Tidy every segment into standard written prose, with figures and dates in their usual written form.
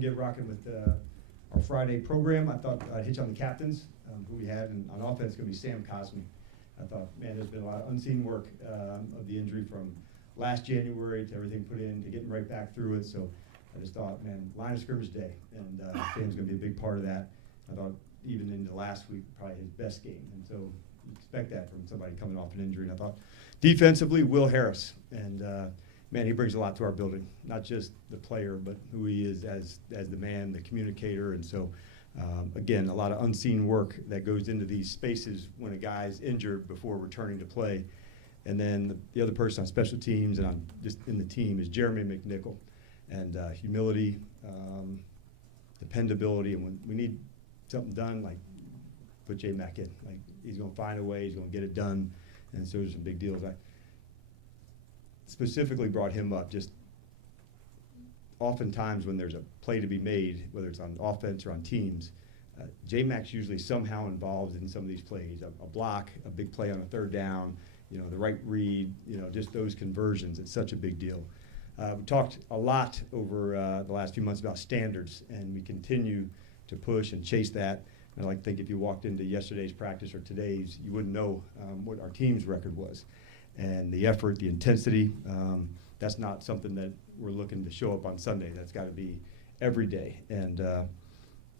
and get rocking with our Friday program. I thought I'd hit you on the captains, who we had, and on offense, it's going to be Sam Cosme. I thought, man, there's been a lot of unseen work of the injury from last January to everything put in to getting right back through it. So I just thought, man, line of scrimmage day, and Sam's going to be a big part of that. I thought even into last week, probably his best game, and so you expect that from somebody coming off an injury. And I thought defensively, Will Harris, and man, he brings a lot to our building, not just the player, but who he is as the man, the communicator. And so, again, a lot of unseen work that goes into these spaces when a guy's injured before returning to play. And then the other person on special teams and on just in the team is Jeremy McNichol. And humility, dependability, and when we need something done, like put J Mac in. Like he's going to find a way, he's going to get it done. And so there's some big deals. I specifically brought him up just oftentimes when there's a play to be made, whether it's on offense or on teams, J-Mac's usually somehow involved in some of these plays, a block, a big play on a third down, the right read, just those conversions. It's such a big deal. We talked a lot over the last few months about standards, and we continue to push and chase that. And I like to think if you walked into yesterday's practice or today's, you wouldn't know what our team's record was. And the effort, the intensity, that's not something that we're looking to show up on Sunday. That's got to be every day. And it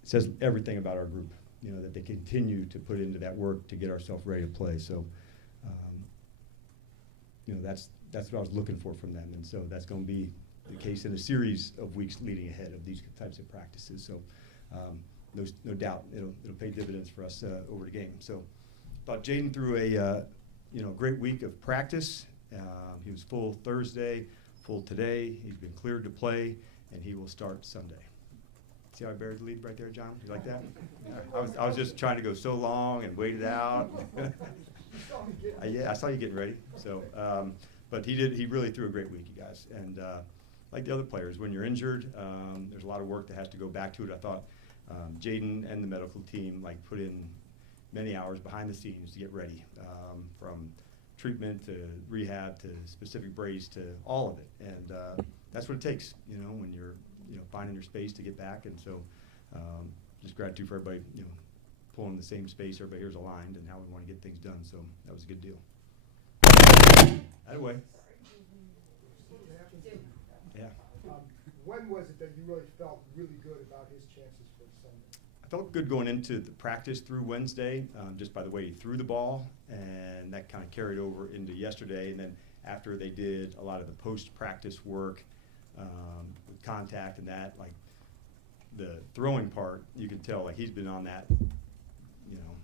says everything about our group, that they continue to put into that work to get ourselves ready to play. So, that's what I was looking for from them. And so that's going to be the case in a series of weeks leading ahead of these types of practices. So no doubt it'll pay dividends for us over the game. So thought Jayden threw a great week of practice. He was full Thursday, full today. He's been cleared to play, and he will start Sunday. See how I buried the lead right there, John? You like that? I was just trying to go so long and wait it out. Yeah, I saw you getting ready. So, but he really threw a great week, you guys. And like the other players, when you're injured, there's a lot of work that has to go back to it. I thought Jayden and the medical team put in many hours behind the scenes to get ready, from treatment to rehab to specific brace to all of it. And that's what it takes, when you're finding your space to get back. And so just gratitude for everybody, pulling the same space. Everybody here's aligned and how we want to get things done. So that was a good deal. That way. Yeah. When was it that you really felt really good about his chances for Sunday? I felt good going into the practice through Wednesday, just by the way he threw the ball, and that kind of carried over into yesterday. And then after they did a lot of the post-practice work with contact and that, the throwing part, you can tell he's been on that,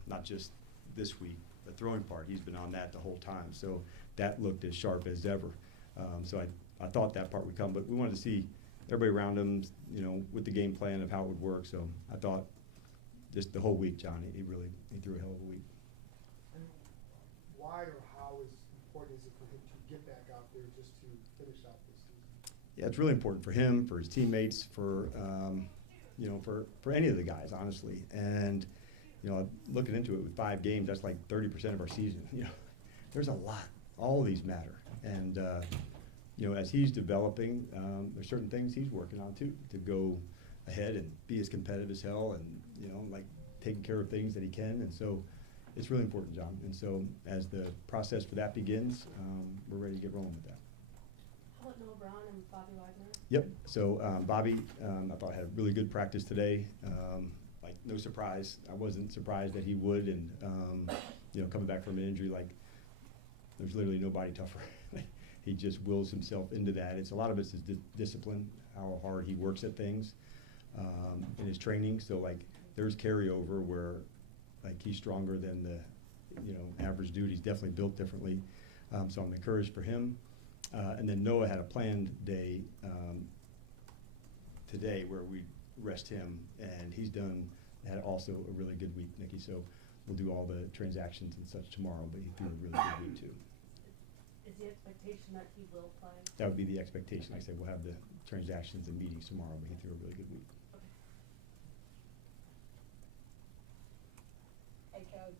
not just this week. The throwing part, he's been on that the whole time. So that looked as sharp as ever. So I thought that part would come, but we wanted to see everybody around him, with the game plan of how it would work. So I thought just the whole week, John, he threw a hell of a week. And why or how important is it for him to get back out there just to finish out this season? Yeah, it's really important for him, for his teammates, for any of the guys, honestly. And looking into it with 5 games, that's like 30% of our season. There's a lot. All of these matter. And as he's developing, there's certain things he's working on too, to go ahead and be as competitive as hell, and taking care of things that he can. And so it's really important, John. And so as the process for that begins, we're ready to get rolling with that. How about Noah Brown and Bobby Wagner? Yep. So Bobby, I thought had a really good practice today. No surprise. I wasn't surprised that he would. And coming back from an injury, there's literally nobody tougher. He just wills himself into that. A lot of it's his discipline, how hard he works at things in his training. So there's carryover where he's stronger than the average dude. He's definitely built differently. So I'm encouraged for him. And then Noah had a planned day today where we rest him, and had also a really good week, Nikki. So we'll do all the transactions and such tomorrow, but he threw a really good week too. Is the expectation that he will play? That would be the expectation. Like I said, we'll have the transactions and meetings tomorrow, but he threw a really good week. Hey, Coach.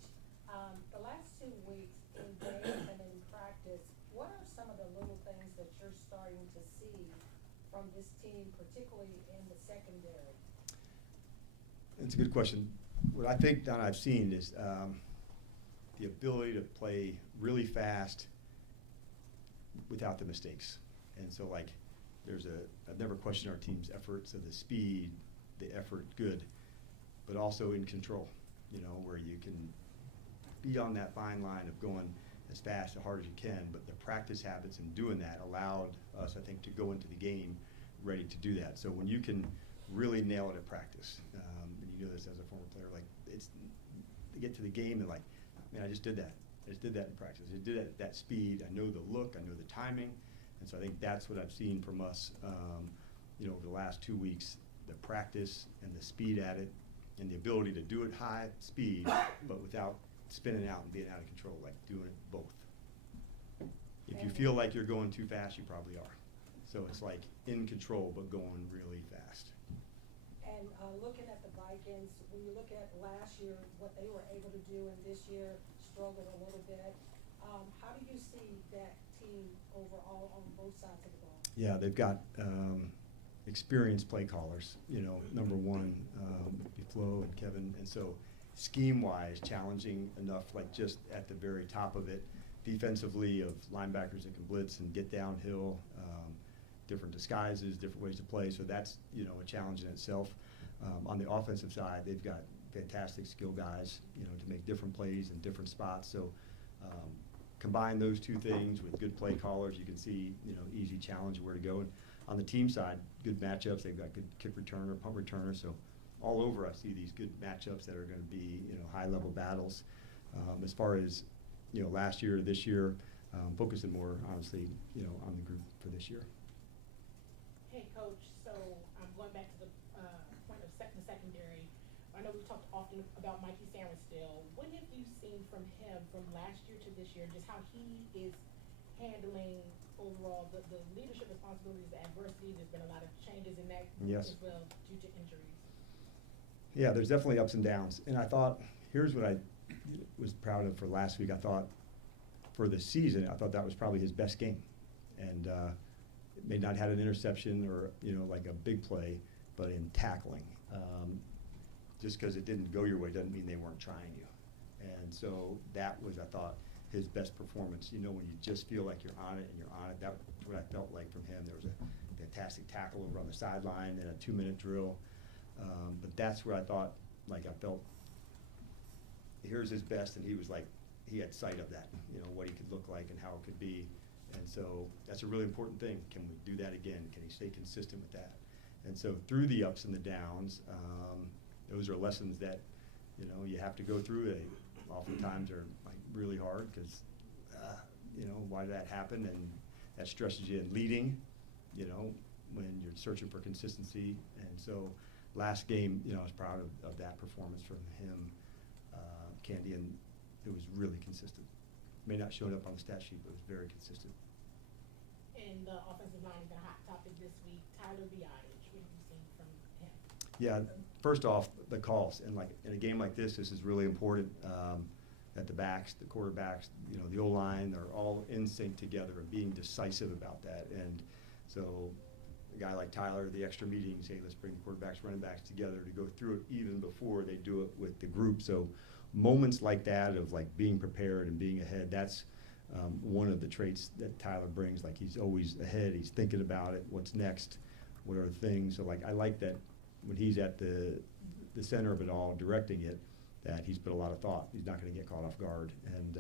The last 2 weeks in game and in practice, what are some of the little things that you're starting to see from this team, particularly in the secondary? It's a good question. What I think that I've seen is the ability to play really fast without the mistakes. And so, like, I've never questioned our team's effort, so the speed, the effort, good, but also in control, where you can be on that fine line of going as fast, as hard as you can, but the practice habits in doing that allowed us, I think, to go into the game ready to do that. So when you can really nail it at practice, and you know this as a former player, like, it's to get to the game and like, man, I just did that. I just did that in practice. I just did that at that speed. I know the look. I know the timing. And so I think that's what I've seen from us, over the last 2 weeks, the practice and the speed at it and the ability to do it high speed, but without spinning out and being out of control, like doing it both. If you feel like you're going too fast, you probably are. So it's like in control, but going really fast. And looking at the Vikings, when you look at last year, what they were able to do, and this year struggled a little bit, how do you see that team overall on both sides of the ball? Yeah, they've got experienced play callers, number one, Flo and Kevin. And so scheme-wise, challenging enough, like just at the very top of it, defensively of linebackers that can blitz and get downhill, different disguises, different ways to play. So that's, a challenge in itself. On the offensive side, they've got fantastic skill guys, to make different plays in different spots. So combine those two things with good play callers, you can see, easy challenge where to go. And on the team side, good matchups. They've got good kick returner, punt returner. So all over, I see these good matchups that are going to be, high-level battles. As far as, last year or this year, focusing more, honestly, on the group for this year. Hey, Coach, so I'm going back to the point of the secondary. I know we've talked often about Mikey Sanders still. What have you seen from him from last year to this year, just how he is handling overall the leadership responsibilities, the adversity? There's been a lot of changes in that Yes. as well due to injuries. Yeah, there's definitely ups and downs. And I thought, here's what I was proud of for last week. I thought for the season, I thought that was probably his best game. And it may not have had an interception or, like a big play, but in tackling. Just because it didn't go your way doesn't mean they weren't trying you. And so that was, I thought, his best performance. When you just feel like you're on it and you're on it, that's what I felt like from him. There was a fantastic tackle over on the sideline and a 2-minute drill. But that's where I thought, like, I felt here's his best, and he was like, he had sight of that, what he could look like and how it could be. And so that's a really important thing. Can we do that again? Can he stay consistent with that? And so through the ups and the downs, those are lessons that, you have to go through. They oftentimes are like really hard because, why did that happen? And that stresses you in leading, when you're searching for consistency. And so last game, I was proud of that performance from him, Candy, and it was really consistent. May not show up on the stat sheet, but it was very consistent. And the offensive line has been a hot topic this week. Tyler Biadic, what have you seen from him? Yeah, first off, the calls. And like in a game like this is really important that the backs, the quarterbacks, the O-line are all in sync together and being decisive about that. And so a guy like Tyler, the extra meetings, hey, let's bring the quarterbacks, running backs together to go through it even before they do it with the group. So moments like that of like being prepared and being ahead, that's one of the traits that Tyler brings. Like he's always ahead, he's thinking about it, what's next, what are the things. So like I like that when he's at the center of it all, directing it, that he's put a lot of thought. He's not going to get caught off guard. And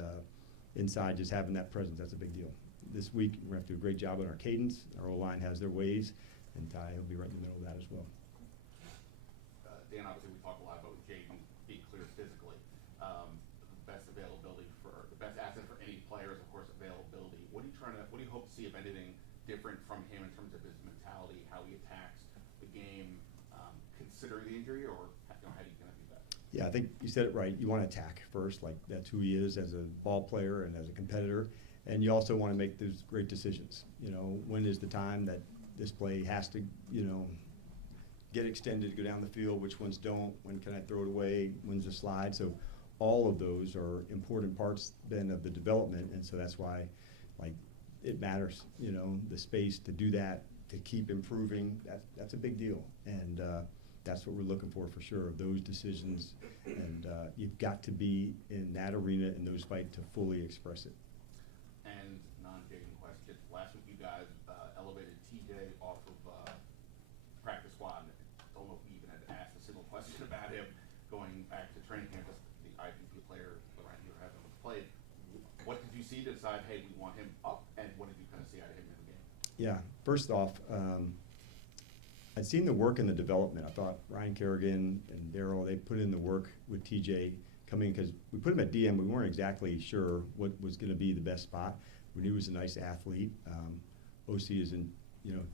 inside, just having that presence, that's a big deal. This week, we're going to have to do a great job on our cadence. Our O-line has their ways, and Ty will be right in the middle of that as well. Dan, obviously we talk a lot about Jayden being clear physically. The best asset for any player is, of course, availability. What do you hope to see, if anything, different from him in terms of his mentality, how he attacks the game, considering the injury, or how do you kind of do that? Yeah, I think you said it right. You want to attack first, like that's who he is as a ball player and as a competitor. And you also want to make those great decisions. When is the time that this play has to, get extended to go down the field, which ones don't, when can I throw it away, when's the slide. So all of those are important parts then of the development, and so that's why, like, it matters, the space to do that to keep improving, that's a big deal. And that's what we're looking for sure, those decisions. And you've got to be in that arena, in those fights, to fully express it. And non-Jayden question. Last week you guys elevated TJ off of practice squad. Don't know if we even had asked a single question about him going back to training camp as the IPP player around here having played. What did you see to decide, hey, we want him up, and what did you kind of see out of him in the game? Yeah, first off, I'd seen the work in the development. I thought Ryan Kerrigan and Daryl, they put in the work with TJ coming, because we put him at DM. We weren't exactly sure what was going to be the best spot. We knew he was a nice athlete. OC is in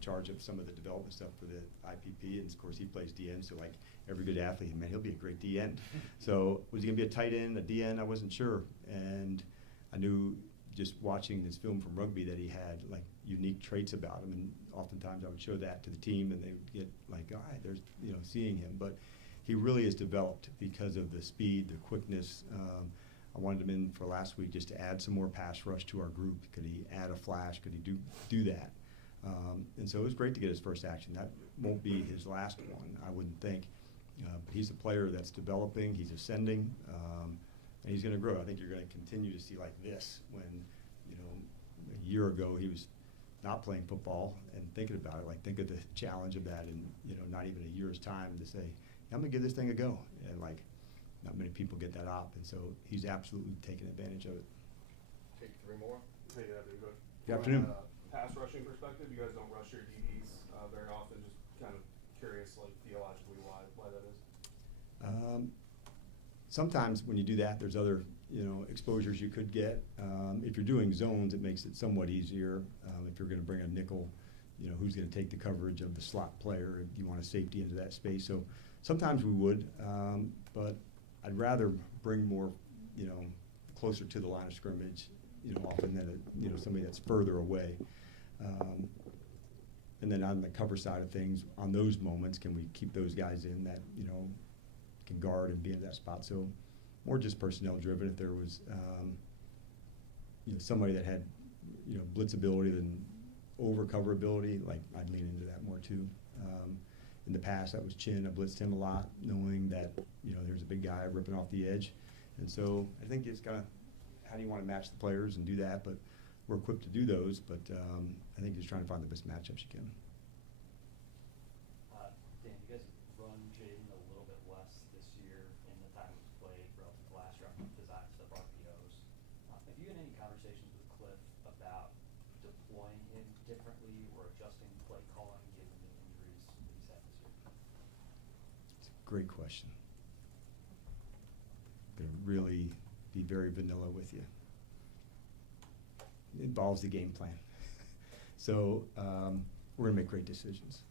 charge of some of the development stuff for the IPP, and of course he plays DN. So like every good athlete, man, he'll be a great DN. So was he going to be a tight end, a DN? I wasn't sure, and I knew just watching this film from rugby that he had like unique traits about him, and oftentimes I would show that to the team, and they would get like, all right, there's seeing him, but he really has developed because of the speed, the quickness. I wanted him in for last week just to add some more pass rush to our group. Could he add a flash? Could he do that? And so it was great to get his first action. That won't be his last one, I wouldn't think. But he's a player that's developing. He's ascending, and he's going to grow. I think you're going to continue to see like this when, a year ago he was not playing football and thinking about it. Like think of the challenge of that in not even a year's time to say, I'm going to give this thing a go. And like not many people get that op, and so he's absolutely taking advantage of it. Take three more. Hey, good afternoon, Coach. Good afternoon. From a pass rushing perspective, you guys don't rush your DBs very often. Just kind of curious, like theologically, why that is. Sometimes when you do that, there's other exposures you could get. If you're doing zones, it makes it somewhat easier. If you're going to bring a nickel, who's going to take the coverage of the slot player? If you want a safety into that space, so sometimes we would, but I'd rather bring more, closer to the line of scrimmage, often than somebody that's further away. And then on the cover side of things, on those moments, can we keep those guys in that can guard and be in that spot? So more just personnel driven. If there was somebody that had blitz ability than over cover ability, like I'd lean into that more too. In the past, that was Chin. I blitzed him a lot, knowing that there's a big guy ripping off the edge, and so I think it's kind of how do you want to match the players and do that. But we're equipped to do those. But I think just trying to find the best matchups you can. Dan, you guys run Jayden a little bit less this year in the time he's played relative to last year to Zach's of RPOs. Have you had any conversations with Cliff about deploying him differently or adjusting play calling given the injuries that he's had this year? It's a great question. I'm gonna really be very vanilla with you. It involves the game plan. So we're gonna make great decisions.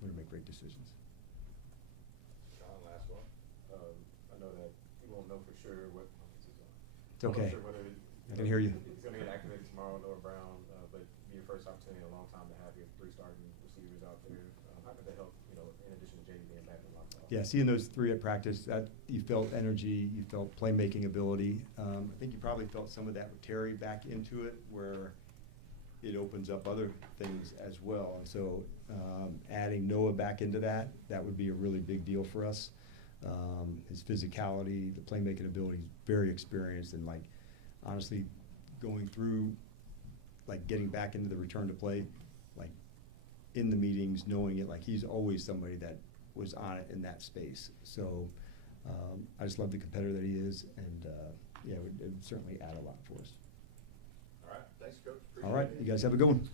We're gonna make great decisions. Sean, last one. I know that you won't know for sure what. It's okay. Sure whether I can hear you. He's going to get activated tomorrow, Noah Brown, but be your first opportunity in a long time to have your three starting receivers out there. How could that help? In addition to Jayden being back in lockdown. Yeah, seeing those three at practice, that you felt energy, you felt playmaking ability. I think you probably felt some of that with Terry back into it, where it opens up other things as well. And so adding Noah back into that would be a really big deal for us. His physicality, the playmaking ability, he's very experienced, and like honestly going through like getting back into the return to play, like in the meetings, knowing it, like he's always somebody that was on it in that space. So I just love the competitor that he is, and yeah, it would certainly add a lot for us. All right. Thanks, Coach. All right, you guys have a good one.